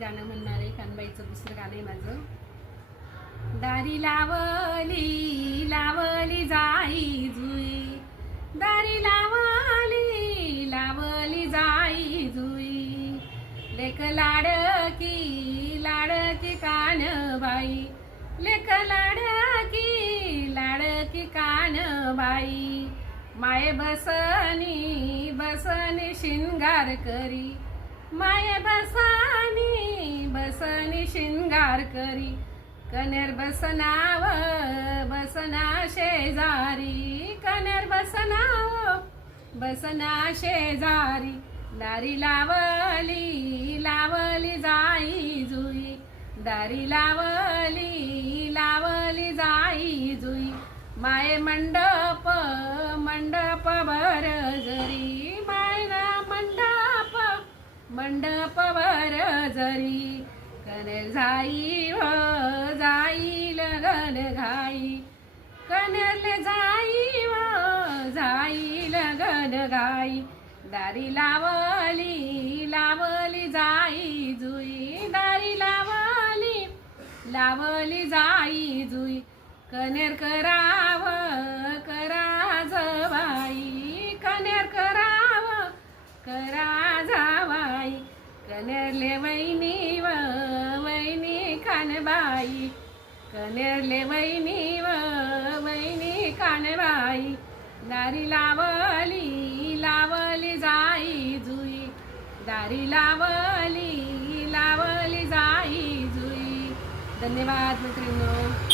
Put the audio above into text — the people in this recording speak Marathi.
गाणं म्हणणार आहे. कानबाईचं दुसरं गाणं आहे माझं. दारी लावली लावली जाई जुई, दारी लावली लावली जाई जुई, लेक लाडकी कानबाई, लेक लाडकी कानबाई, माये बसनी शिंगार करी, माये बसनी शिंगार करी, कनेर बसना शेजारी, कनेर बसना शेजारी, दारी लावली जाई जुई, दारी लावली जाई जुई, माये मंडप भर जरी, मायना मंडप भर जरी, कनेर जाई लगन घाई, कनेरले जाई लगन घाई, दारी लावली जाई जुई, दारी लावली जाई जुई, कनेर कराव जवाई, कनेर करा जावाई, कनेरले वैनी कानबाई, कनेरले वैनी कानबाई, दारी लावली जाई जुई, दारी लावली जाई जुई. धन्यवाद मित्रांनो.